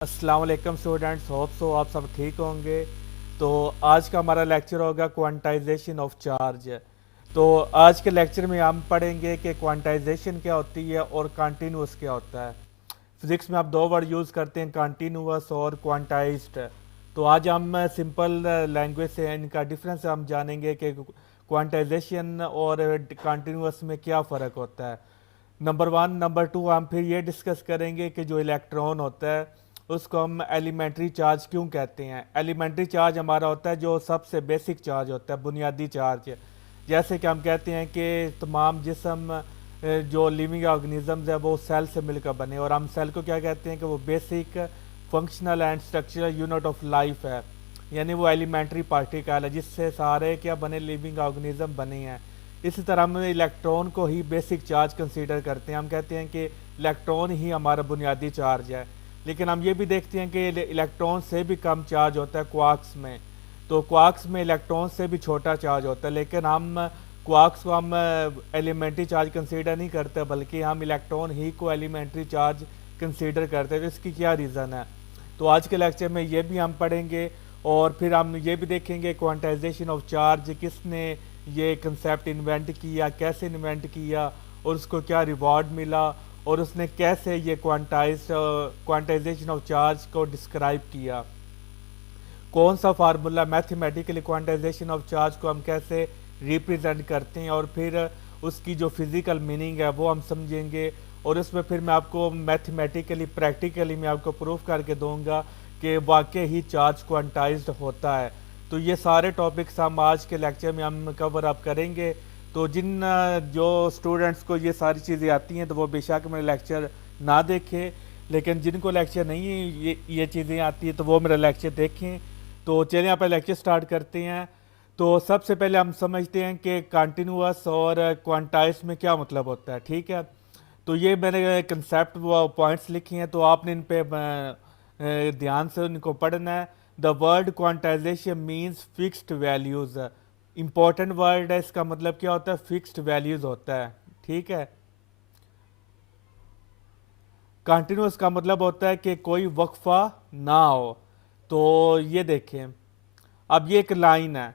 अस्सलाम वालेकुम students, hope so आप सब ठीक होंगे। तो आज का हमारा लेक्चर होगा क्वांटाइजेशन ऑफ चार्ज। तो आज के लेक्चर में हम पढ़ेंगे कि क्वांटाइजेशन क्या होती है और कंटिन्यूस क्या होता है। फिजिक्स में आप दो वर्ड यूज़ करते हैं, कंटिन्यूस और क्वांटाइज्ड। तो आज हम सिंपल लैंग्वेज से इनका डिफरेंस हम जानेंगे कि क्वांटाइजेशन और कंटिन्यूस में क्या फ़र्क होता है। Number one. नंबर टू, हम फिर ये डिस्कस करेंगे कि जो इलेक्ट्रॉन होता है उसको हम एलिमेंट्री चार्ज क्यों कहते हैं। एलिमेंट्री चार्ज हमारा होता है जो सबसे बेसिक चार्ज होता है, बुनियादी चार्ज। जैसे कि हम कहते हैं कि तमाम जिस्म जो लिविंग ऑर्गेनिजम्स है वो सेल से मिलकर बने, और हम सेल को क्या कहते हैं कि वो basic functional and structural unit of life है, यानी वो एलिमेंट्री पार्टिकल है जिससे सारे क्या बने, लिविंग ऑर्गेनिज्म बने हैं। इसी तरह हम इलेक्ट्रॉन को ही बेसिक चार्ज कंसीडर करते हैं। हम कहते हैं कि इलेक्ट्रॉन ही हमारा बुनियादी चार्ज है। लेकिन हम ये भी देखते हैं कि इलेक्ट्रॉन से भी कम चार्ज होता है क्वार्क्स में। तो क्वार्क्स में इलेक्ट्रॉन से भी छोटा चार्ज होता है, लेकिन हम क्वार्क्स को हम एलिमेंट्री चार्ज कंसीडर नहीं करते, बल्कि हम इलेक्ट्रॉन ही को एलिमेंट्री चार्ज कंसीडर करते हैं। तो इसकी क्या रीज़न है, तो आज के लेक्चर में ये भी हम पढ़ेंगे। और फिर हम ये भी देखेंगे क्वांटाइजेशन ऑफ चार्ज किसने ये कंसेप्ट इन्वेंट किया, कैसे इन्वेंट किया, और उसको क्या रिवॉर्ड मिला, और उसने कैसे ये क्वांटाइजेशन ऑफ चार्ज को डिस्क्राइब किया, कौन सा formula mathematically quantization of charge को हम कैसे रिप्रेजेंट करते हैं, और फिर उसकी जो फिजिकल मीनिंग है वो हम समझेंगे। और उसमें फिर मैं आपको मैथमेटिकली प्रैक्टिकली मैं आपको प्रूफ करके दूंगा कि वाकई ही चार्ज क्वांटाइज्ड होता है। तो ये सारे टॉपिक्स हम आज के लेक्चर में हम कवर अप करेंगे। तो जिन जो स्टूडेंट्स को ये सारी चीज़ें आती हैं तो वो बेशक मेरे लेक्चर ना देखें, लेकिन जिनको लेक्चर नहीं ये चीज़ें आती हैं तो वो मेरा लेक्चर देखें। तो चलिए यहाँ पर लेक्चर स्टार्ट करते हैं। तो सबसे पहले हम समझते हैं कि कंटिन्यूअस और क्वांटाइज में क्या मतलब होता है, ठीक है। तो ये मैंने कंसेप्ट वो पॉइंट्स लिखे हैं, तो आपने इन पे ध्यान से उनको पढ़ना है। The word quantization means fixed values. Important word है, इसका मतलब क्या होता है, फिक्स्ड वैल्यूज होता है, ठीक है। कंटिन्यूस का मतलब होता है कि कोई वक्फा ना हो। तो ये देखें, अब ये एक लाइन है,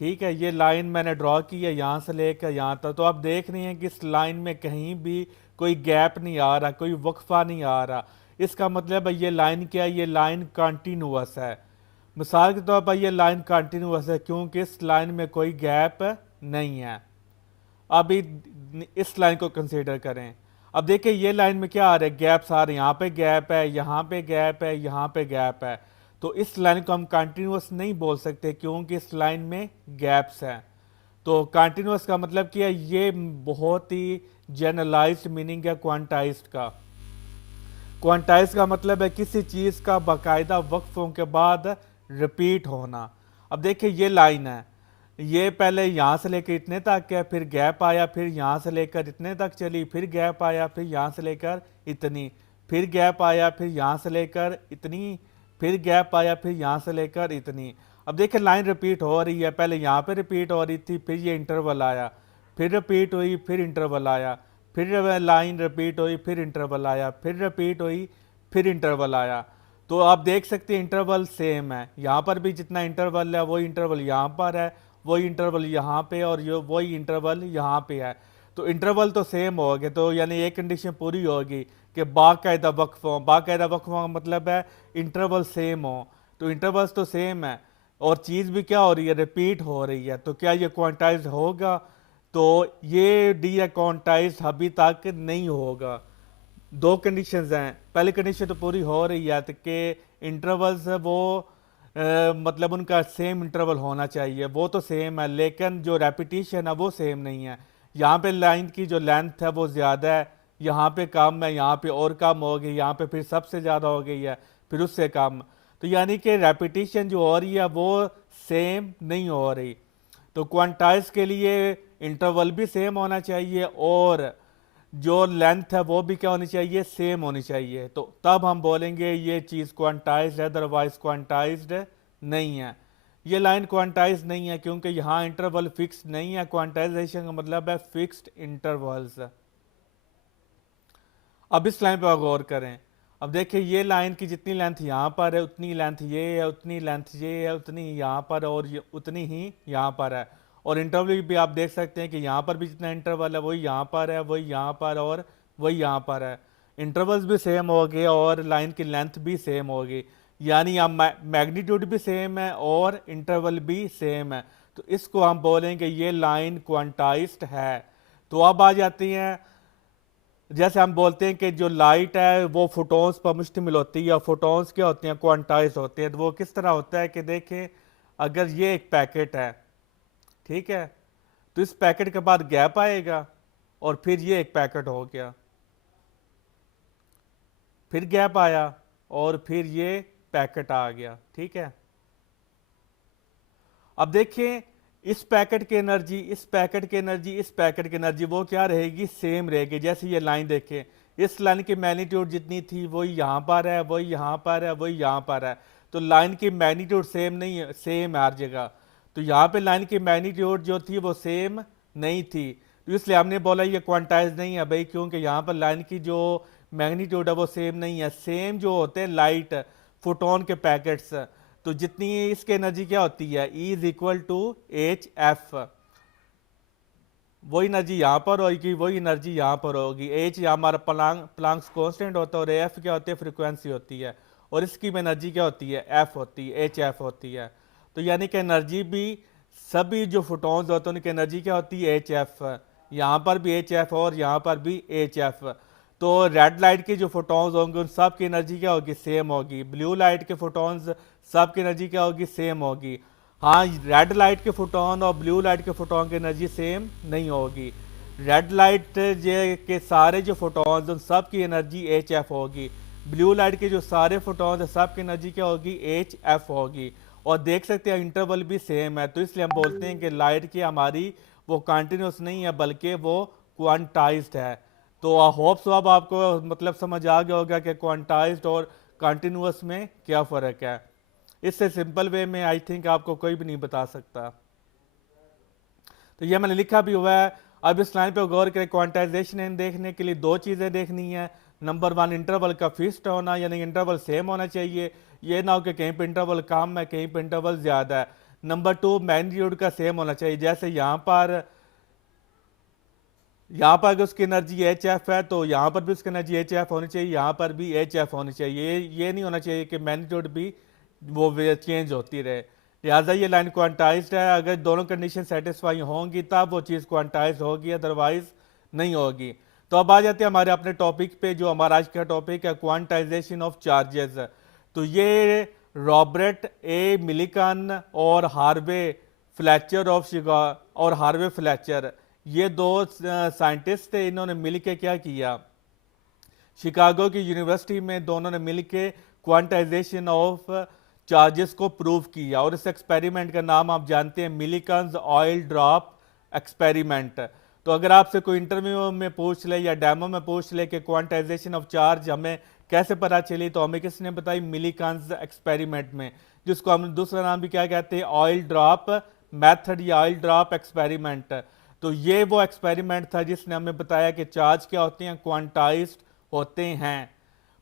ठीक है। ये लाइन मैंने ड्रॉ की है यहाँ से लेकर यहाँ तक। तो आप देख रहे हैं कि इस लाइन में कहीं भी कोई गैप नहीं आ रहा, कोई वक्फा नहीं आ रहा। इसका मतलब है ये लाइन क्या है, ये लाइन कंटिन्यूअस है। मिसाल के तौर पर ये लाइन कंटिन्यूअस है क्योंकि इस लाइन में कोई गैप नहीं है। अभी इस लाइन को कंसीडर करें। अब देखिए ये लाइन में क्या आ रहा है, गैप्स आ रहे हैं, यहाँ पे गैप है, यहाँ पे गैप है, यहाँ पे गैप है। तो इस लाइन को हम कंटिन्यूअस नहीं बोल सकते क्योंकि इस लाइन में गैप्स हैं। तो कंटिन्यूअस का मतलब क्या है, ये बहुत ही जनरलाइज्ड मीनिंग है क्वांटाइज्ड का। क्वांटाइज का मतलब है किसी चीज का बाकायदा वक्फों के बाद रिपीट होना। अब देखिए ये लाइन है, ये पहले यहाँ से लेकर इतने तक है, फिर गैप आया, फिर यहाँ से लेकर इतने तक चली, फिर गैप आया, फिर यहाँ से लेकर इतनी, फिर गैप आया, फिर यहाँ से लेकर इतनी, फिर गैप आया, फिर यहाँ से लेकर इतनी। अब देखिए लाइन रिपीट हो रही है, पहले यहाँ पे रिपीट हो रही थी, फिर ये इंटरवल आया, फिर रिपीट हुई, फिर इंटरवल आया, फिर लाइन रिपीट हुई, फिर इंटरवल आया, फिर रिपीट हुई, फिर इंटरवल आया। तो आप देख सकते हैं इंटरवल सेम है, यहाँ पर भी जितना इंटरवल है वही इंटरवल यहाँ पर है, वही इंटरवल यहाँ पे, और ये वही इंटरवल यहाँ पे है। तो इंटरवल तो सेम हो गए, तो यानी एक कंडीशन पूरी होगी कि बाकायदा वक्फ हो। बाकायदा वक्फ का मतलब है इंटरवल सेम हो। तो इंटरवल्स तो सेम है और चीज़ भी क्या हो रही है, रिपीट हो रही है। तो क्या ये क्वांटाइज होगा, तो ये डी क्वांटाइज अभी तक नहीं होगा। दो कंडीशंस हैं, पहली कंडीशन तो पूरी हो रही है कि इंटरवल्स है वो मतलब उनका सेम इंटरवल होना चाहिए, वो तो सेम है, लेकिन जो रेपिटेशन है वो सेम नहीं है। यहाँ पे लाइन की जो लेंथ है वो ज़्यादा है, यहाँ पे कम है, यहाँ पे और कम हो गई, यहाँ पे फिर सबसे ज़्यादा हो गई है, फिर उससे कम। तो यानी कि रेपिटेशन जो हो रही है वो सेम नहीं हो रही। तो क्वांटाइज के लिए इंटरवल भी सेम होना चाहिए और जो लेंथ है वो भी क्या होनी चाहिए, सेम होनी चाहिए। तो तब हम बोलेंगे ये चीज़ क्वांटाइज्ड है, अदरवाइज क्वांटाइज्ड नहीं है। ये लाइन क्वांटाइज नहीं है क्योंकि यहाँ इंटरवल फिक्स नहीं है। क्वांटाइजेशन का मतलब है फिक्स्ड इंटरवल्स। अब इस लाइन पर गौर करें। अब देखिए ये लाइन की जितनी लेंथ यहाँ पर है उतनी लेंथ ये है, उतनी लेंथ ये है, उतनी यहाँ पर, और उतनी ही यहाँ पर है। और इंटरवल भी आप देख सकते हैं कि यहाँ पर भी जितना इंटरवल है वही यहाँ पर है, वही यहाँ पर, और वही यहाँ पर है। इंटरवल्स भी सेम हो गए और लाइन की लेंथ भी सेम होगी, यानी यहाँ मैग्नीट्यूड भी सेम है और इंटरवल भी सेम है। तो इसको हम बोलेंगे ये लाइन क्वांटाइज्ड है। तो अब आ जाती हैं, जैसे हम बोलते हैं कि जो लाइट है वो फोटॉन्स पर मुश्तमिल होती है, और फोटॉन्स क्या होते हैं, क्वांटाइज होते हैं। तो वो किस तरह होता है कि देखें, अगर ये एक पैकेट है, ठीक है, तो इस पैकेट के बाद गैप आएगा, और फिर ये एक पैकेट हो गया, फिर गैप आया, और फिर ये पैकेट आ गया, ठीक है। अब देखें इस पैकेट की एनर्जी, इस पैकेट की एनर्जी, इस पैकेट की एनर्जी वो क्या रहेगी, सेम रहेगी। जैसे ये लाइन देखें, इस लाइन की मैग्नीट्यूड जितनी थी वही यहाँ पर है, वही यहाँ पर है, वही यहाँ पर है। तो लाइन की मैग्नीट्यूड सेम नहीं है, सेम है हर जगह। तो यहाँ पे लाइन की मैग्नीट्यूड जो थी वो सेम नहीं थी, तो इसलिए हमने बोला ये क्वांटाइज नहीं है भाई, क्योंकि यहाँ पर लाइन की जो मैग्नीट्यूड है वो सेम नहीं है। सेम जो होते हैं लाइट फोटोन के पैकेट्स, तो जितनी इसकी एनर्जी क्या होती है, E is equal to H F. वही एनर्जी यहाँ पर होगी, वही एनर्जी यहाँ पर होगी। एच हमारा प्लांक्स कांस्टेंट होता है, और एफ क्या होती है, फ्रीक्वेंसी होती है। और इसकी भी एनर्जी क्या होती है, एफ होती है, एच एफ होती है। तो यानी कि एनर्जी भी, सभी जो फोटॉन्स होते हैं उनकी एनर्जी क्या होती है, एच एफ। यहाँ पर भी एच एफ और यहाँ पर भी एच एफ। तो रेड लाइट के जो फोटॉन्स होंगे उन सब की एनर्जी क्या होगी, सेम होगी। ब्लू लाइट के फोटॉन्स सब की एनर्जी क्या होगी, सेम होगी। हाँ, रेड लाइट के फोटोन और ब्लू लाइट के फोटोन की एनर्जी सेम नहीं होगी। रेड लाइट के सारे जो फोटोन्स उन सब की एनर्जी एच एफ होगी। ब्लू लाइट के जो सारे फोटोन्स है सब की एनर्जी क्या होगी, एच एफ होगी। और देख सकते हैं इंटरवल भी सेम है, तो इसलिए हम बोलते हैं कि लाइट की हमारी वो कंटिन्यूस नहीं है बल्कि वो क्वांटाइज्ड है। तो आई होप सो अब आपको मतलब समझ आ गया होगा कि क्वांटाइज्ड और कंटिन्यूस में क्या फ़र्क है। इससे सिंपल वे में आई थिंक आपको कोई भी नहीं बता सकता। तो ये मैंने लिखा भी हुआ है। अब इस लाइन पे गौर करें, क्वांटाइजेशन देखने के लिए दो चीज़ें देखनी है। नंबर वन, इंटरवल का फिक्स्ड होना, यानी इंटरवल सेम होना चाहिए। ये ना हो कि कहीं पे इंटरवल कम है, कहीं पे इंटरवल ज़्यादा है। नंबर टू, मैग्नीट्यूड का सेम होना चाहिए। जैसे यहाँ पर अगर उसकी एनर्जी एच एफ है तो यहाँ पर भी उसकी एनर्जी एच एफ होनी चाहिए, यहाँ पर भी एच एफ होनी चाहिए। ये नहीं होना चाहिए कि मैग्नीट्यूड भी वो चेंज होती रहे। लिहाजा ये लाइन क्वांटाइज्ड है। अगर दोनों कंडीशन सेटिस्फाई होंगी तब वो चीज़ क्वांटाइज होगी, अदरवाइज नहीं होगी। तो अब आ जाते हैं हमारे अपने टॉपिक पे, जो हमारा आज का टॉपिक है, क्वांटाइजेशन ऑफ चार्जेस। तो ये रॉबर्ट ए मिलिकन और हार्वे फ्लैचर और हार्वे फ्लैचर, ये दो साइंटिस्ट थे। इन्होंने मिलके क्या किया, शिकागो की यूनिवर्सिटी में दोनों ने मिलके क्वांटाइजेशन ऑफ चार्जेस को प्रूव किया। और इस एक्सपेरिमेंट का नाम आप जानते हैं, मिलिकन्स ऑयल ड्रॉप एक्सपेरिमेंट। तो अगर आपसे कोई इंटरव्यू में पूछ ले या डेमो में पूछ ले कि क्वांटाइजेशन ऑफ चार्ज हमें कैसे पता चली, तो हमें किसने बताई, मिलिकन्स एक्सपेरिमेंट में, जिसको हम दूसरा नाम भी क्या कहते हैं, ऑयल ड्रॉप मेथड या ऑयल ड्रॉप एक्सपेरिमेंट। तो ये वो एक्सपेरिमेंट था जिसने हमें बताया कि चार्ज क्या होते हैं, क्वांटाइज्ड होते हैं।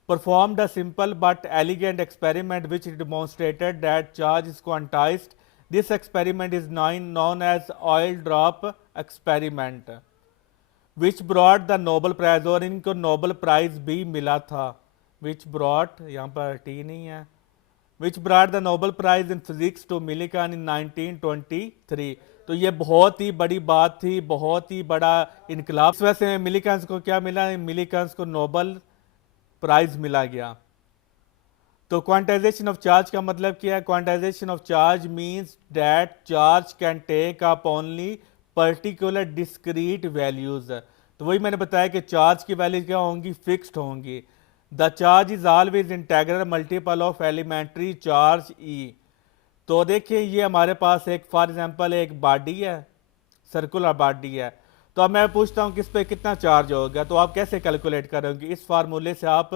Performed a simple but elegant experiment which demonstrated that charge is quantized. This experiment is known as oil drop experiment, which brought the Nobel Prize, और इनको नोबल प्राइज भी मिला था। which brought, यहाँ पर टी नहीं है, which brought the Nobel Prize in Physics to Millikan in 1923। तो ये बहुत ही बड़ी बात थी, बहुत ही बड़ा इनकलाब। इस वजह से मिलिकन्स को क्या मिला, मिलिकन्स को नोबल प्राइज मिला गया। तो क्वांटाइजेशन ऑफ चार्ज का मतलब क्या है, quantization of charge means that charge can take up only particular discrete values. तो वही मैंने बताया कि चार्ज की वैल्यूज क्या होंगी, फिक्स्ड होंगी। The charge is always integral multiple of elementary charge e. तो देखिए ये हमारे पास एक फॉर एग्जांपल एक बॉडी है, सर्कुलर बॉडी है। तो अब मैं पूछता हूँ किस पे कितना चार्ज होगा, तो आप कैसे कैलकुलेट करेंगे, इस फार्मूले से आप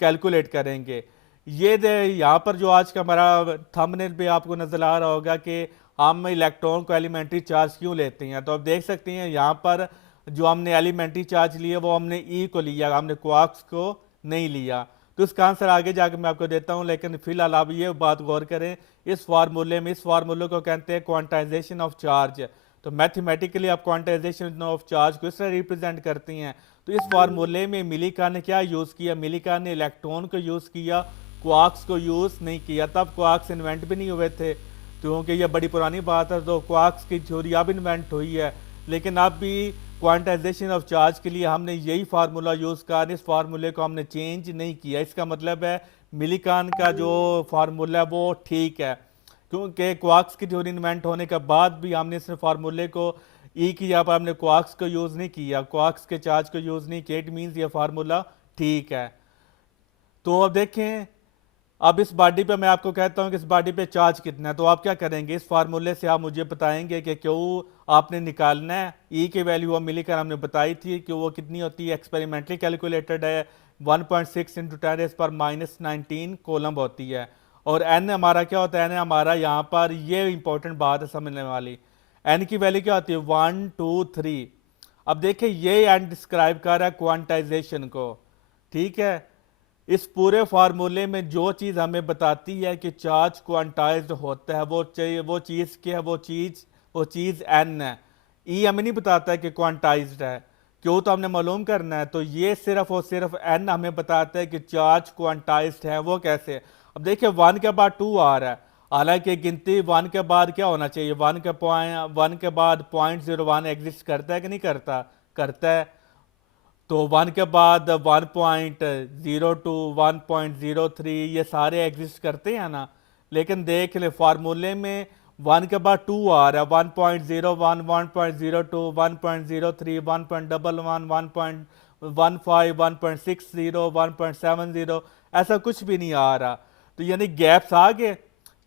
कैलकुलेट करेंगे। ये यहाँ पर जो आज का हमारा थंबनेल पे आपको नजर आ रहा होगा कि हम इलेक्ट्रॉन को एलिमेंट्री चार्ज क्यों लेते हैं। तो आप देख सकते हैं यहाँ पर जो हमने एलिमेंट्री चार्ज लिया वो हमने ई को लिया, हमने क्वार्क्स को नहीं लिया। तो इसका आंसर आगे जाकर मैं आपको देता हूं, लेकिन फिलहाल आप ये बात गौर करें, इस फार्मूले में, इस फार्मूले को कहते हैं क्वांटाइजेशन ऑफ चार्ज। तो मैथमेटिकली आप क्वांटाइजेशन ऑफ चार्ज को इस तरह रिप्रेजेंट करती हैं। तो इस फार्मूले में मिलीकान ने क्या यूज़ किया, मिलीकान ने इलेक्ट्रॉन को यूज़ किया, क्वार्क्स को यूज़ नहीं किया। तब क्वार्क्स इन्वेंट भी नहीं हुए थे, क्योंकि ये बड़ी पुरानी बात है। तो क्वार्क्स की थ्योरी अब इन्वेंट हुई है, लेकिन अब भी क्वांटाइजेशन ऑफ चार्ज के लिए हमने यही फार्मूला यूज़ कर, इस फार्मूले को हमने चेंज नहीं किया। इसका मतलब है मिलीकान का जो फार्मूला है वो ठीक है, क्योंकि क्वार्क्स की थ्योरी इन्वेंट होने के बाद भी हमने इस फार्मूले को ई की जगह पर हमने क्वार्क्स को यूज़ नहीं किया, क्वार्क्स के चार्ज को यूज़ नहीं किया। इट मीन्स ये फार्मूला ठीक है। तो अब देखें, अब इस बॉडी पे मैं आपको कहता हूं कि इस बॉडी पे चार्ज कितना है, तो आप क्या करेंगे, इस फार्मूले से आप मुझे बताएंगे कि क्यों आपने निकालना है। ई की वैल्यू मिलकर हमने बताई थी कि वो कितनी होती है, एक्सपेरिमेंटली कैलकुलेटेड है, 1.6 इंटू 10⁻⁻19 कोलम होती है। और एन हमारा क्या होता है, एन हमारा यहाँ पर ये इंपॉर्टेंट बात है समझने वाली, एन की वैल्यू क्या होती है 1 2 3। अब देखिए ये एन डिस्क्राइब कर रहा है क्वांटाइजेशन को, ठीक है। इस पूरे फार्मूले में जो चीज़ हमें बताती है कि चार्ज क्वांटाइज्ड होता है, वो चीज़ क्या है, वो चीज़ एन है। ई हमें नहीं बताता है कि क्वांटाइज्ड है, क्यों, तो हमने मालूम करना है। तो ये सिर्फ और सिर्फ एन हमें बताता है कि चार्ज क्वांटाइज्ड है। वो कैसे, अब देखिए 1 के बाद 2 आ रहा है, हालांकि गिनती 1 के बाद क्या होना चाहिए, 1 के बाद 0.01 एग्जिस्ट करता है कि नहीं करता, करता है। तो 1 के बाद 1.02 1.03 ये सारे एग्जिस्ट करते हैं ना। लेकिन देख ले फार्मूले में 1 के बाद 2 आ रहा है, 1.01 1.02 1.03 1.11 1.15 1.60 1.70, ऐसा कुछ भी नहीं आ रहा। तो यानी गैप्स आ गए,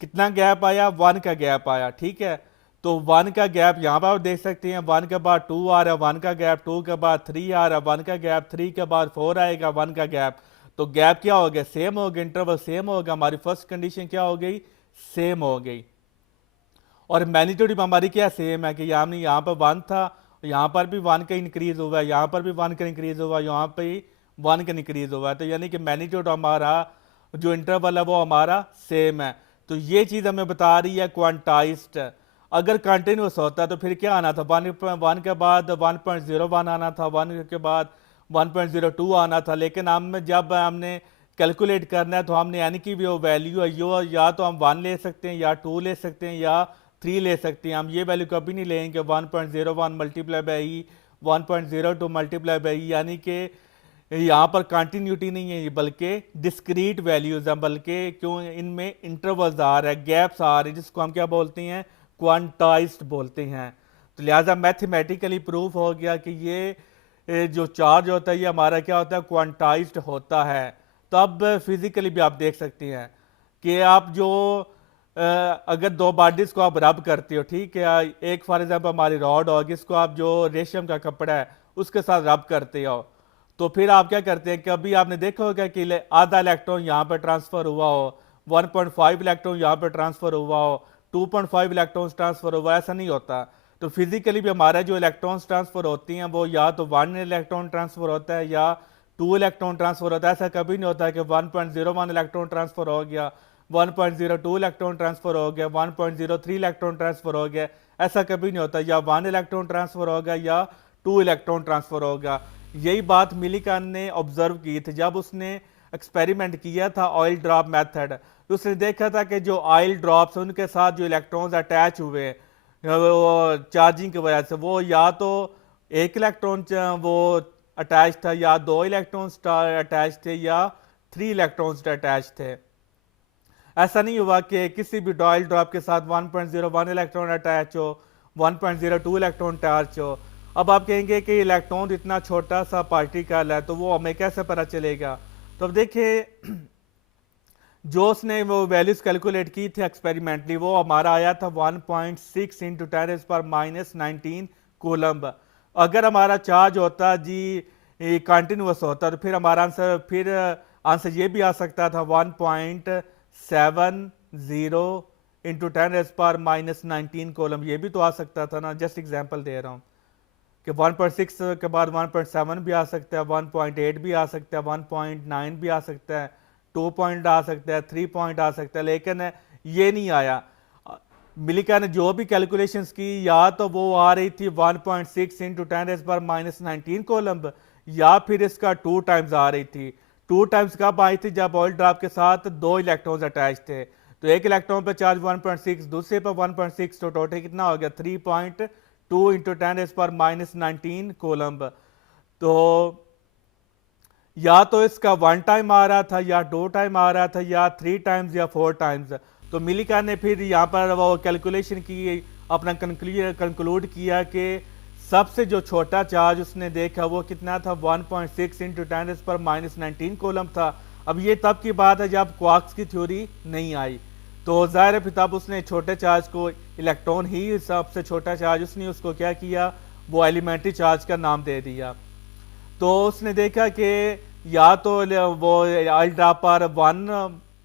कितना गैप आया, 1 का गैप आया, ठीक है। तो 1 का गैप यहाँ पर आप देख सकते हैं, 1 के बाद 2 आ रहा है, 1 का गैप, 2 के बाद 3 आ रहा है, 1 का गैप, 3 के बाद 4 आएगा, 1 का गैप। तो गैप क्या हो गया, सेम हो गया, इंटरवल सेम हो गया। हमारी फर्स्ट कंडीशन क्या हो गई, सेम हो गई। और मैग्नीट्यूड हमारी क्या सेम है कि यहाँ पर 1 था, यहाँ पर भी 1 का इंक्रीज हुआ है, यहाँ पर भी 1 का इंक्रीज हुआ है, यहाँ पर भी 1 का इंक्रीज हुआ है। तो यानी कि मैग्नीट्यूड हमारा जो इंटरवल है वो हमारा सेम है। तो ये चीज़ हमें बता रही है क्वांटाइज्ड। अगर कंटिन्यूस होता तो फिर क्या आना था, 1 के बाद 1.01 आना था, 1 के बाद 1.02 आना था। लेकिन हम जब हमने कैलकुलेट करना है तो हमने यानी कि वो वैल्यू है, यो या तो हम 1 ले सकते हैं, या 2 ले सकते हैं, या 3 ले सकते हैं। हम ये वैल्यू कभी नहीं लेंगे 1.01 multiply by e, 1.02 multiply by e, यानी कि यहाँ पर कंटिन्यूटी नहीं है, बल्कि डिस्क्रीट वैल्यूज हैं, बल्कि क्यों इनमें इंटरवल्स आ रहे हैं, गैप्स आ रहे हैं, जिसको हम क्या बोलते हैं, क्वांटाइज्ड बोलते हैं। तो लिहाजा मैथमेटिकली प्रूफ हो गया कि ये जो चार्ज होता है ये हमारा क्या होता है, क्वांटाइज्ड होता है। तब फिजिकली भी आप देख सकते हैं कि आप जो अगर दो बॉडीज को आप रब करते हो, ठीक है, एक फॉर एग्जाम्पल हमारी रॉड होगी, इसको आप जो रेशम का कपड़ा है उसके साथ रब करते हो, तो फिर आप क्या करते हैं, कभी आपने देखा होगा कि आधा इलेक्ट्रॉन यहाँ पर ट्रांसफर हुआ हो, 1.5 इलेक्ट्रॉन यहाँ पर ट्रांसफर हुआ हो, 2.5 इलेक्ट्रॉन्स ट्रांसफर हुआ, ऐसा नहीं होता। तो फिजिकली भी हमारा जो इलेक्ट्रॉन्स ट्रांसफर होती हैं वो या तो 1 इलेक्ट्रॉन ट्रांसफर होता है या 2 इलेक्ट्रॉन ट्रांसफर होता है। ऐसा कभी नहीं होता कि 1.01 इलेक्ट्रॉन ट्रांसफर हो गया, 1.02 इलेक्ट्रॉन ट्रांसफर हो गया, 1.03 इलेक्ट्रॉन ट्रांसफर हो गया, ऐसा कभी नहीं होता। या 1 इलेक्ट्रॉन ट्रांसफर होगा या 2 इलेक्ट्रॉन ट्रांसफर होगा। यही बात मिलीकान ने ऑब्जर्व की थी जब उसने एक्सपेरिमेंट किया था ऑयल ड्रॉप मेथड। तो उसने देखा था कि जो ऑयल ड्रॉप्स उनके साथ जो इलेक्ट्रॉन्स अटैच हुए वो चार्जिंग की वजह से, वो या तो 1 इलेक्ट्रॉन वो अटैच था, या 2 इलेक्ट्रॉन्स अटैच थे, या 3 इलेक्ट्रॉन्स अटैच थे। ऐसा नहीं हुआ कि किसी भी ऑयल ड्रॉप के साथ 1.01 इलेक्ट्रॉन अटैच हो, 1.02 इलेक्ट्रॉन अटैच हो। अब आप कहेंगे कि इलेक्ट्रॉन इतना छोटा सा पार्टिकल है तो वो हमें कैसे पता चलेगा। तो अब देखिए जो उसने वो वैल्यूज कैलकुलेट की थी एक्सपेरिमेंटली, वो हमारा आया था 1.6 इंटू 10⁻⁻19 कूलम्ब। अगर हमारा चार्ज होता जी कंटिन्यूस होता तो फिर हमारा आंसर ये भी आ सकता था 1.70 इंटू 10⁻⁻19 कॉलम, ये भी तो आ सकता था ना। जस्ट एग्जांपल दे रहा हूँ कि 1.6 के बाद 1.7 भी आ सकता है, 1.8 भी आ सकता है, 1.9 भी आ सकता है, 2 पॉइंट आ सकता है, 3 पॉइंट आ सकता है, लेकिन ये नहीं आया। मिलिका ने जो भी कैलकुलेशंस की, या तो वो आ रही थी 1.6 इंटू 10⁻⁹ कोलम्ब, या फिर इसका 2 टाइम्स आ रही थी। 2 टाइम्स कब आई थी? जब ऑयल ड्रॉप के साथ 2 इलेक्ट्रॉन्स अटैच थे। तो एक इलेक्ट्रॉन पे चार्ज 1.6, दूसरे पर 1.6, तो टोटल कितना हो गया? 3.2 इंटू 10⁻⁹ कोलम्ब। तो या तो इसका 1 टाइम आ रहा था, या 2 टाइम आ रहा था, या 3 टाइम्स, या 4 टाइम्स। तो मिलिका ने फिर यहाँ पर वो कैलकुलेशन की, अपना कंक्लूड किया कि सबसे जो छोटा चार्ज उसने देखा वो कितना था? 1.6 इंटू 10⁻⁹ कोलम था। अब ये तब की बात है जब क्वार्क्स की थ्योरी नहीं आई। तो जाहिर है तब उसने छोटे चार्ज को, इलेक्ट्रॉन ही सबसे छोटा चार्ज, उसने उसको क्या किया? वो एलिमेंट्री चार्ज का नाम दे दिया। तो उसने देखा कि या तो वो ऑयल ड्रॉप पर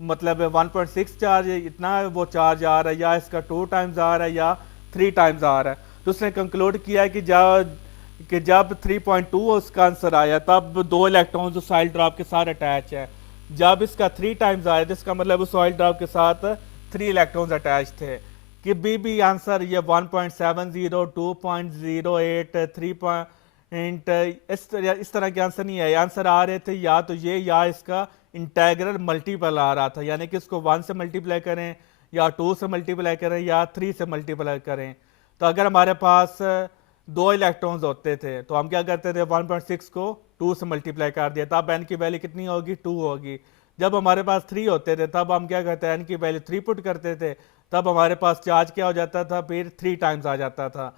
1.6 चार्ज, इतना वो चार्ज आ रहा है, या इसका 2 टाइम्स आ रहा है, या 3 टाइम्स आ रहा है। तो उसने कंक्लूड किया कि जब 3.2 उसका आंसर आया, तब 2 इलेक्ट्रॉन्स उस ऑयल ड्रॉप के साथ अटैच है। जब इसका 3 टाइम्स आया, तो इसका मतलब उस ऑयल ड्रॉप के साथ 3 इलेक्ट्रॉन्स अटैच थे। कि भी आंसर ये 1.70, 2.08, 3 पॉइंट, इस तरह के आंसर नहीं है। आंसर आ रहे थे या तो ये, या इसका इंटेग्रल मल्टीपल आ रहा था, यानी कि इसको 1 से मल्टीप्लाई करें, या 2 से मल्टीप्लाई करें, या 3 से मल्टीप्लाई करें। तो अगर हमारे पास 2 इलेक्ट्रॉन्स होते थे तो हम क्या करते थे? 1.6 को 2 से मल्टीप्लाई कर दिया, तब एन की वैल्यू कितनी होगी? 2 होगी। जब हमारे पास 3 होते थे तब हम क्या करते हैं? एन की वैल्यू 3 पुट करते थे, तब हमारे पास चार्ज क्या हो जाता था? फिर 3 टाइम्स आ जाता था।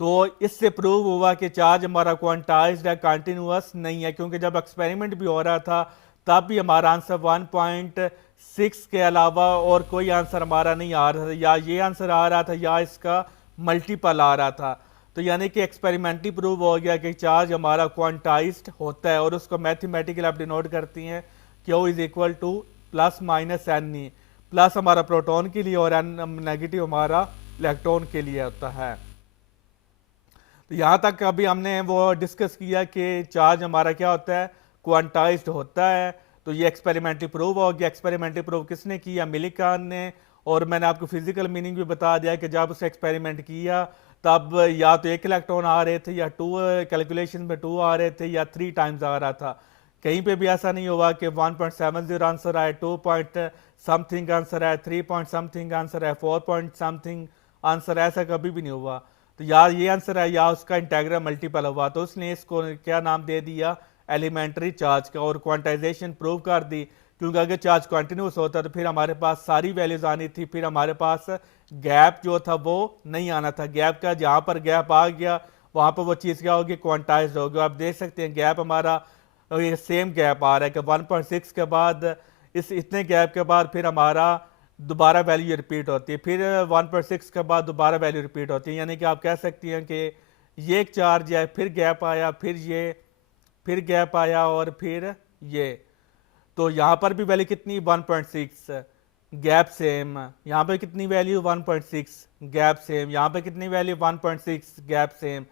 तो इससे प्रूव हुआ कि चार्ज हमारा क्वांटाइज्ड है, कंटिन्यूअस नहीं है। क्योंकि जब एक्सपेरिमेंट भी हो रहा था तब भी हमारा आंसर 1.6 के अलावा और कोई आंसर हमारा नहीं आ रहा था, या ये आंसर आ रहा था, या इसका मल्टीपल आ रहा था। तो यानी कि एक्सपेरिमेंटली प्रूव हो गया कि चार्ज हमारा क्वांटाइज्ड होता है, और उसको मैथमेटिकली आप डिनोट करती हैं Q is equal to plus minus N E. Plus हमारा प्रोटॉन के लिए और एन नेगेटिव हमारा इलेक्ट्रॉन के लिए होता है। तो यहाँ तक अभी हमने वो डिस्कस किया कि चार्ज हमारा क्या होता है? क्वांटाइज्ड होता है। तो ये एक्सपेरिमेंटली प्रूव हो गया। एक्सपेरिमेंटली प्रूव किसने किया? मिलिकॉन ने। और मैंने आपको फिजिकल मीनिंग भी बता दिया कि जब उसे एक्सपेरिमेंट किया तब या तो 1 इलेक्ट्रॉन आ रहे थे, या 2 कैलकुलेशन में 2 आ रहे थे, या 3 टाइम्स आ रहा था। कहीं पे भी ऐसा नहीं हुआ कि 1.70 आंसर आए, 2 पॉइंट समथिंग आंसर आए, 3 पॉइंट समथिंग आंसर आए, 4 पॉइंट समथिंग आंसर, ऐसा कभी भी नहीं हुआ। तो या ये आंसर है, या उसका इंटेग्रल मल्टीपल हुआ। तो उसने इसको क्या नाम दे दिया? एलिमेंट्री चार्ज का। और क्वांटाइजेशन प्रूव कर दी, क्योंकि अगर चार्ज कंटिन्यूस होता तो फिर हमारे पास सारी वैल्यूज आनी थी, फिर हमारे पास गैप जो था वो नहीं आना था। गैप का जहाँ पर गैप आ गया वहाँ पर वो चीज़ क्या होगी? क्वांटाइज्ड होगी। आप देख सकते हैं गैप हमारा ये सेम गैप आ रहा है कि 1.6 के बाद, इस इतने गैप के बाद फिर हमारा दोबारा वैल्यू रिपीट होती है, फिर 1.6 के बाद दोबारा वैल्यू रिपीट होती है। यानी कि आप कह सकती हैं कि ये एक चार्ज है, फिर गैप आया, फिर ये, फिर गैप आया, और फिर ये। तो यहाँ पर भी वैल्यू कितनी? 1.6, गैप सेम। यहाँ पे कितनी वैल्यू? 1.6, gap same. यहाँ पे कितनी वैल्यू? 1.6, gap same.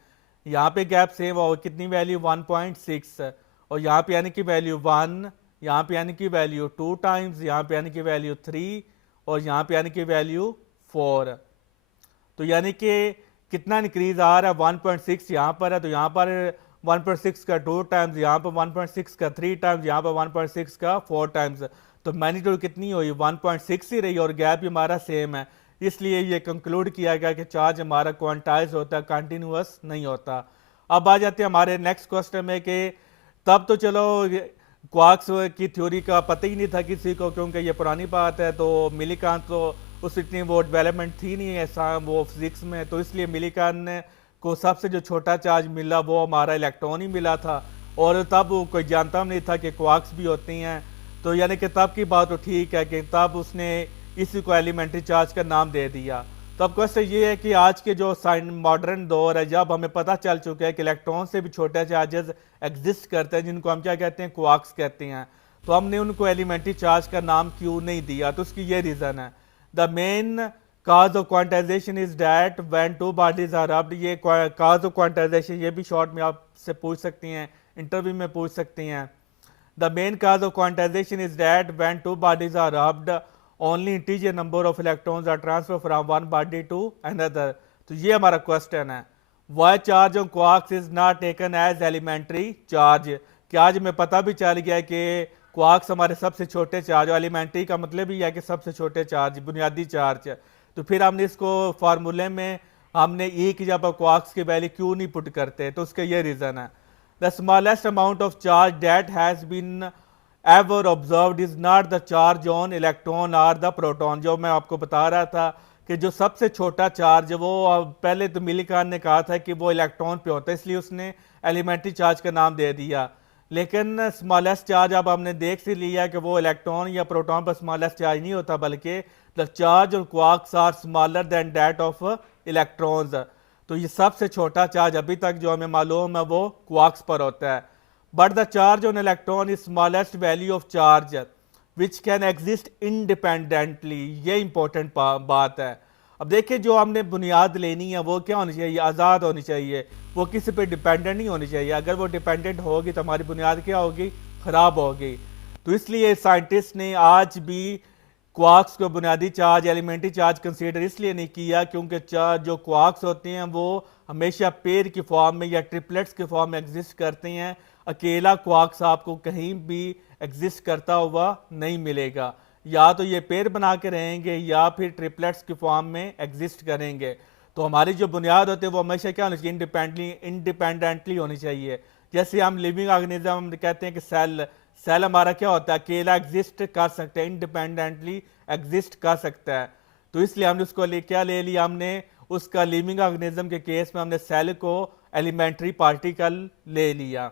यहाँ पे गैप सेम, और कितनी वैल्यू? 1.6। और यहाँ पे यानी कि वैल्यू 1, यहाँ पे यानी कि वैल्यू 2 टाइम्स, यहाँ पे यानी कि वैल्यू 3, और यहाँ पे यानी कि वैल्यू 4। तो यानी कि कितना इंक्रीज आ रहा है? 1.6 यहाँ पर है, तो यहाँ पर 1.6 का 2 टाइम्स, यहाँ पर 1.6 का 3 टाइम्स, यहाँ पर 1.6 का 4 टाइम्स। तो मैग्नीट्यूड कितनी हुई? 1.6 ही रही, और गैप भी हमारा सेम है। इसलिए ये कंक्लूड किया गया कि चार्ज हमारा क्वांटाइज होता है, कंटिन्यूअस नहीं होता। अब आ जाते हैं हमारे नेक्स्ट क्वेश्चन में कि तब तो चलो क्वार्क्स की थ्योरी का पता ही नहीं था किसी को, क्योंकि ये पुरानी बात है। तो मिलिकॉन तो उस इतनी वो डेवलपमेंट थी नहीं ऐसा वो फिजिक्स में, तो इसलिए मिलिकॉन को सबसे जो छोटा चार्ज मिला वो हमारा इलेक्ट्रॉन ही मिला था। और तब कोई जानता नहीं था कि क्वार्क्स भी होती हैं। तो यानी कि तब की बात तो ठीक है कि तब उसने इसी को एलिमेंट्री चार्ज का नाम दे दिया। तो अब क्वेश्चन ये है कि आज के जो मॉडर्न दौर है, जब हमें पता चल चुका है कि इलेक्ट्रॉन से भी छोटे चार्जेस एग्जिस्ट करते हैं, जिनको हम क्या कहते हैं? क्वार्क्स कहते हैं, तो हमने उनको एलिमेंट्री चार्ज का नाम क्यों नहीं दिया? तो उसकी ये रीज़न है, the main cause of quantization is that when two bodies are rubbed. ये काज ऑफ क्वांटाइजेशन, ये भी शॉर्ट में आपसे पूछ सकती हैं, इंटरव्यू में पूछ सकती हैं। The main cause of quantization is that when two bodies are rubbed, only integer number of electrons are transferred from one body to another. तो ये हमारा क्वेश्चन है, why charge on quarks is not taken as elementary charge। कि आज हमें पता भी चल गया है कि क्वार्क्स हमारे सबसे छोटे चार्ज, और एलिमेंट्री का मतलब ही है कि सबसे छोटे चार्ज, बुनियादी चार्ज। तो फिर हमने इसको फार्मूले में हमने ई की जब क्वार्क्स की वैल्यू क्यों नहीं पुट करते, तो उसका ये रीज़न है। The smallest amount of charge that has been ever observed is not the charge on electron और द प्रोटॉन। जो मैं आपको बता रहा था कि जो सबसे छोटा चार्ज, वो पहले तो मिलीकान ने कहा था कि वो इलेक्ट्रॉन पे होता है, इसलिए उसने एलिमेंट्री चार्ज का नाम दे दिया। लेकिन स्मॉलेस्ट चार्ज अब हमने देख से लिया कि वो इलेक्ट्रॉन या प्रोटॉन पर स्मॉलेस्ट चार्ज नहीं होता, बल्कि the charge on quarks are smaller than that of electrons. तो ये सबसे छोटा चार्ज अभी तक जो हमें मालूम है वो क्वार्क्स पर होता है। But the charge on electron is smallest value of charge which can exist independently. ये इंपॉर्टेंट बात है। अब देखिए, जो हमने बुनियाद लेनी है वो क्या होनी चाहिए, आज़ाद होनी चाहिए, वो किसी पे डिपेंडेंट नहीं होनी चाहिए। अगर वो डिपेंडेंट होगी तो हमारी बुनियाद क्या होगी, ख़राब होगी। तो इसलिए साइंटिस्ट ने आज भी क्वार्क्स को बुनियादी चार्ज, एलिमेंट्री चार्ज कंसीडर इसलिए नहीं किया क्योंकि जो क्वार्क्स होते हैं वो हमेशा पेयर की फॉर्म में या ट्रिपलेट्स की फॉर्म में एग्जिस्ट करते हैं। अकेला क्वार्क्स आपको कहीं भी एग्जिस्ट करता हुआ नहीं मिलेगा, या तो ये पेयर बना के रहेंगे या फिर ट्रिपलेट्स की फॉर्म में एग्जिस्ट करेंगे। तो हमारी जो बुनियाद होती है वो हमेशा क्या होनी चाहिए, इंडिपेंडेंटली होनी चाहिए। जैसे हम लिविंग ऑर्गेनिज्म हम कहते हैं कि सेल हमारा क्या होता है, अकेला एग्जिस्ट कर सकता है, इंडिपेंडेंटली एग्जिस्ट कर सकता है। तो इसलिए हमने उसको क्या ले लिया, हमने उसका लिविंग ऑर्गेनिज्म के केस में हमने सेल को एलिमेंट्री पार्टिकल ले लिया।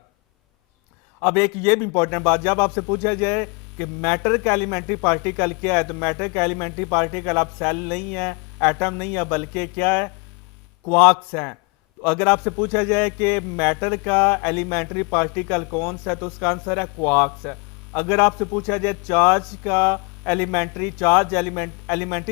अब एक ये भी इंपॉर्टेंट बात, जब आपसे पूछा जाए कि मैटर का एलिमेंट्री पार्टिकल क्या है, तो मैटर का एलिमेंट्री पार्टिकल अब सेल नहीं है, एटम नहीं है, बल्कि क्या है, क्वार्क्स हैं। तो अगर आपसे पूछा जाए कि मैटर का एलिमेंट्री पार्टिकल कौन सा है, तो उसका आंसर है क्वार्क्स। अगर आपसे पूछा जाए चार्ज का एलिमेंट्री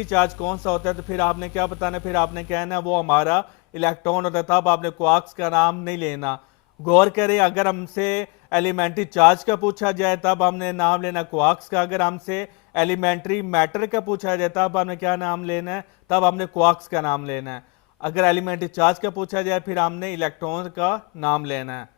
चार्ज कौन सा होता है, तो फिर आपने क्या बताना, फिर आपने कहना वो हमारा इलेक्ट्रॉन होता है, तब आपने क्वार्क्स का नाम नहीं लेना। गौर करें, अगर हमसे एलिमेंट्री चार्ज का पूछा जाए तब हमने नाम लेना क्वार्क्स का, अगर हमसे एलिमेंट्री मैटर का पूछा जाए तब हमने क्या नाम लेना है, तब हमने क्वार्क्स का नाम लेना है। अगर एलिमेंट्री चार्ज का पूछा जाए फिर हमने इलेक्ट्रॉन का नाम लेना है।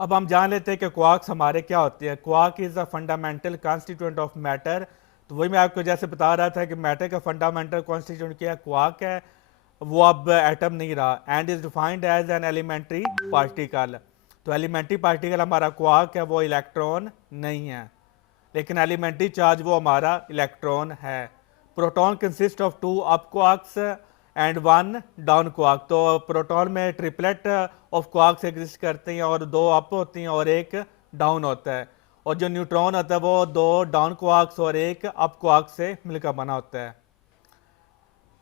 अब हम जान लेते हैं कि क्वार्क्स हमारे क्या होते हैं। Quark is a fundamental constituent of matter. तो वही मैं आपको जैसे बता रहा था कि मैटर का फंडामेंटल कॉन्स्टिट्यूएंट क्या है, क्वार्क है, वो अब एटम नहीं रहा। And is defined as an elementary particle. तो एलिमेंट्री पार्टिकल हमारा क्वार्क है, वो इलेक्ट्रॉन नहीं है, लेकिन एलिमेंट्री चार्ज वो हमारा इलेक्ट्रॉन है। Proton consist of 2 up quarks and 1 down quark. तो प्रोटॉन में ट्रिपलेट ऑफ क्वार्क्स एग्जिस्ट करते हैं, और 2 अप होती हैं और 1 डाउन होता है। और जो न्यूट्रॉन होता है वो 2 डाउन क्वार्क्स और 1 अप क्वार्क से मिलकर बना होता है।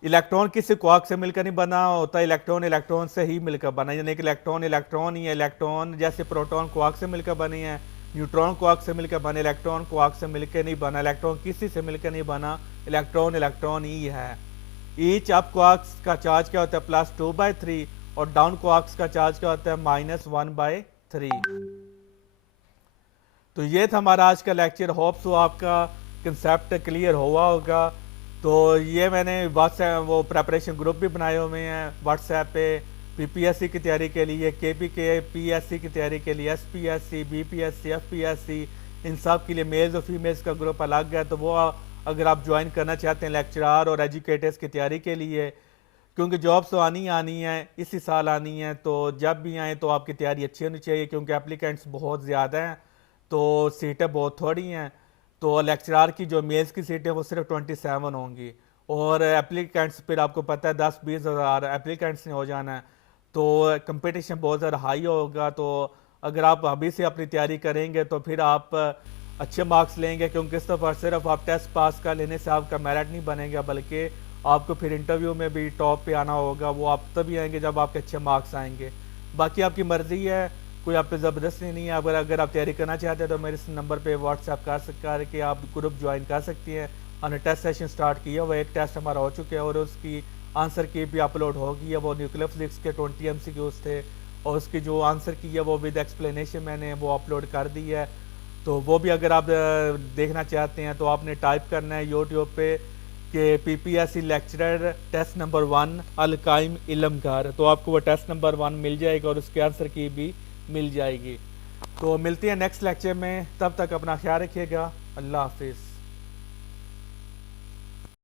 इलेक्ट्रॉन किसी क्वार्क से मिलकर नहीं बना होता, इलेक्ट्रॉन इलेक्ट्रॉन से ही मिलकर बना, यानी कि इलेक्ट्रॉन इलेक्ट्रॉन ही है। इलेक्ट्रॉन जैसे प्रोटॉन क्वार्क से मिलकर बनी है, न्यूट्रॉन क्वार्क से मिलकर बने, इलेक्ट्रॉन क्वार्क से मिलकर नहीं बना, इलेक्ट्रॉन किसी से मिलकर नहीं बना, इलेक्ट्रॉन इलेक्ट्रॉन ही है। ईच अप क्वार्क्स का चार्ज क्या होता है, +2/3, और डाउन क्वार्क्स का चार्ज क्या होता है, -1/3। तो ये था हमारा आज का लेक्चर। होप सो आपका कंसेप्ट क्लियर हुआ होगा। तो ये मैंने व्हाट्सएप वो प्रेपरेशन ग्रुप भी बनाए हुए हैं व्हाट्सएप पे, पीपीएससी की तैयारी के लिए, केपीके पीएससी की तैयारी के लिए, एसपीएससी, बीपीएससी, एफपीएससी, इन सब के लिए मेल्स और फीमेल्स का ग्रुप अलग है। तो वो अगर आप ज्वाइन करना चाहते हैं लेक्चरार और एजुकेटर्स की तैयारी के लिए, क्योंकि जॉब्स तो आनी है, इसी साल आनी है, तो जब भी आए तो आपकी तैयारी अच्छी होनी चाहिए, क्योंकि एप्लीकेंट्स बहुत ज़्यादा हैं तो सीटें बहुत थोड़ी हैं। तो लेक्चरार की जो मेल्स की सीटें वो सिर्फ 27 होंगी, और एप्लीकेंट्स फिर आपको पता है 10-20 हज़ार एप्लीकेंट्स ने हो जाना है, तो कंपटीशन बहुत ज़्यादा हाई होगा। तो अगर आप अभी से अपनी तैयारी करेंगे तो फिर आप अच्छे मार्क्स लेंगे, क्योंकि इस दफ़ा सिर्फ आप टेस्ट पास कर लेने से आपका मेरिट नहीं बनेगा, बल्कि आपको फिर इंटरव्यू में भी टॉप पे आना होगा। वो आप तभी आएंगे जब आपके अच्छे मार्क्स आएंगे। बाकी आपकी मर्ज़ी है, कोई आप पे ज़बरदस्ती नहीं है। अगर आप तैयारी करना चाहते हैं तो मेरे इस नंबर पे व्हाट्सएप करके आप ग्रुप ज्वाइन कर सकती हैं। हमने टेस्ट सेशन स्टार्ट किया हुआ, एक टेस्ट हमारा हो चुका है और उसकी आंसर की भी अपलोड होगी। वो न्यूक्लियर फिजिक्स के 20 MCQs थे, और उसकी जो आंसर की है वो विद एक्सप्लेनेशन मैंने वो अपलोड कर दी है। तो वो भी अगर आप देखना चाहते हैं तो आपने टाइप करना है यूट्यूब पे कि पीपीएससी लेक्चरर टेस्ट नंबर 1 अलकाइम इलमकार, तो आपको वो टेस्ट नंबर 1 मिल जाएगा और उसके आंसर की भी मिल जाएगी। तो मिलते हैं नेक्स्ट लेक्चर में, तब तक अपना ख्याल रखिएगा। अल्लाह हाफिज़।